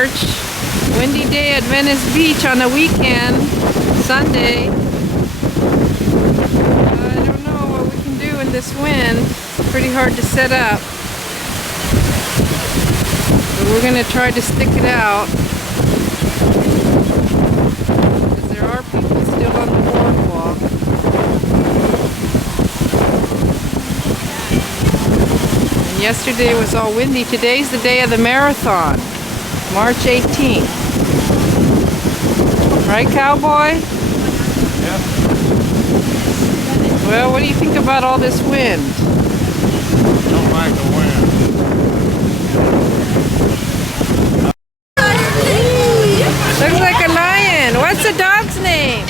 March. Windy day at Venice Beach on a weekend, Sunday. I don't know what we can do in this wind. It's pretty hard to set up. But we're going to try to stick it out. Because there are people still on the boardwalk. And yesterday was all windy. Today's the day of the marathon. March 18th. Right, cowboy? Yeah. Well, what do you think about all this wind? Don't like the wind. Looks like a lion. What's the dog's name?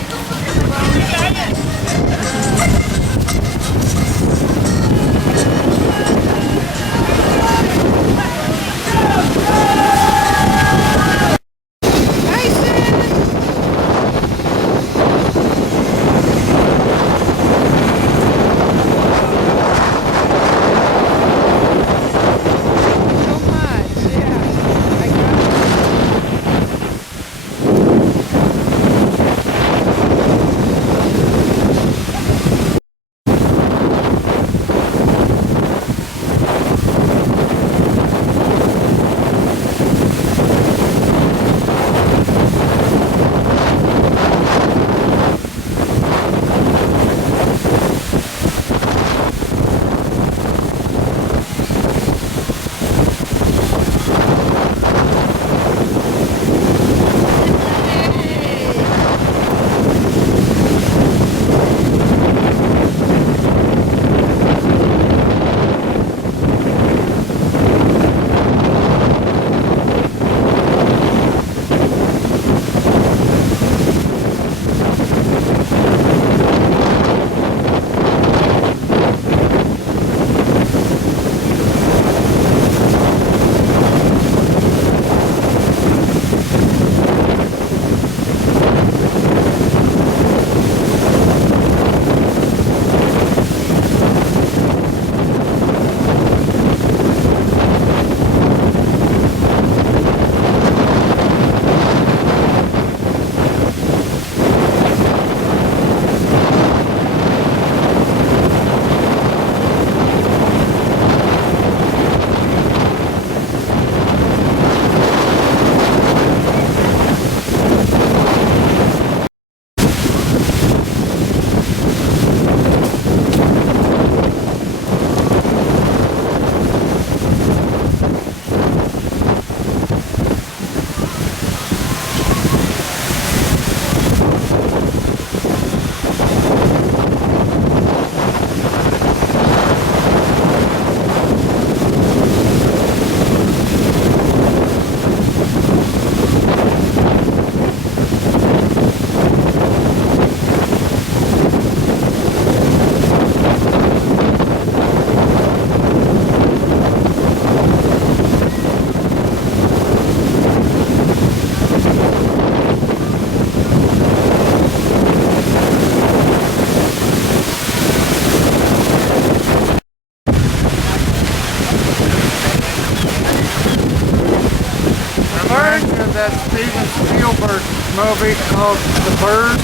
That Steven Spielberg movie called The Bird.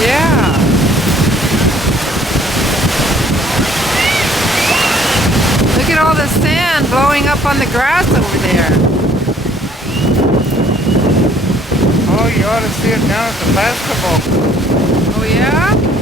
Yeah. Look at all the sand blowing up on the grass over there. Oh, you ought to see it down at the basketball. Oh yeah?